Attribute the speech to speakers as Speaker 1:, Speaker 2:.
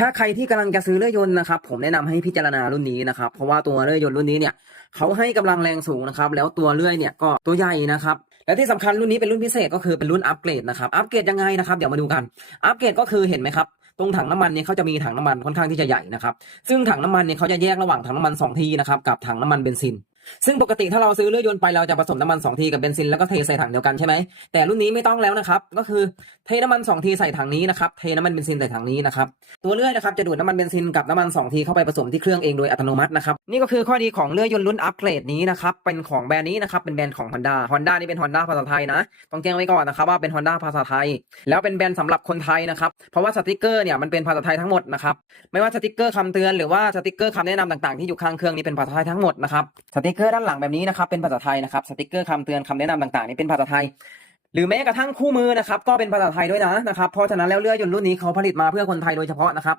Speaker 1: ถ้าใครที่กำลังจะซื้อเรือยนต์นะครับ ผมแนะนำให้พิจารณารุ่นนี้นะครับ เพราะว่าตัวเรือยนต์รุ่นนี้เนี่ยเขาให้กำลังแรงสูงนะครับ แล้วตัวเลื่อยเนี่ยก็ตัวใหญ่นะครับ และที่สำคัญรุ่นนี้เป็นรุ่นพิเศษก็คือเป็นรุ่นอัปเกรดนะครับ อัปเกรดยังไงนะครับ เดี๋ยวมาดูกัน อัปเกรดก็คือเห็นไหมครับตรงถังน้ำมันเนี่ยเขาจะมีถังน้ำมันค่อนข้างที่จะใหญ่นะครับ ซึ่งถังน้ำมันเนี่ยเขาจะแยกระหว่างถังน้ำมันสองทีนะครับกับถังน้ำมันเบนซิน ซึ่งปกติถ้าเราซื้อเรือยนต์ไปเราจะผสมน้ำมันสองทีกับเบนซินแล้วก็เทใส่ถังเดียวกันใช่ไหมแต่รุ่นนี้ไม่ต้องแล้วนะครับ ก็คือเทน้ำมันสองทีใส่ถังนี้นะครับเทน้ำมันเบนซินใส่ถังนี้นะครับตัวเลื่อยนะครับจะดูดน้ำมันเบนซินกับน้ำมันสองทีเข้าไปผสมที่เครื่องเองโดยอัตโนมัตินะครับนี่ก็คือข้อดีของเรือยนต์รุ่นอัปเกรดนี้นะครับเป็นของแบรนด์นี้นะครับเป็นแบรนด์ของ Honda Honda นี่เป็น Honda ภาษาไทยนะต้องแจ้งไว้ก่อนนะครับว่าเป็น Honda ภาษาไทย แล้วเป็นแบรนด์สำหรับคนไทยนะครับเพราะว่าสติกเกอร์เนี่ยมันเป็นภาษาไทยทั้งหมดนะครับไม่ว่าสติกเกอร์คำเตือนหรือว่าสติกเกอร์คำแนะนำต่างๆที่อยู่ข้างเครื่องนี้เป็นภาษาไทยทั้งหมดนะครับสติติกเกอร์ด้านหลังแบบนี้นะครับเป็นภาษาไทยนะครับสติกเกอร์คำเตือนคำแนะนำต่างๆนี่เป็นภาษาไทย หรือแม้กระทั่งคู่มือนะครับก็เป็นภาษาไทยด้วยนะนะครับเพราะฉะนั้นแล้วเรื่อยนต์รุ่นนี้เขาผลิตมาเพื่อคนไทยโดยเฉพาะนะครับ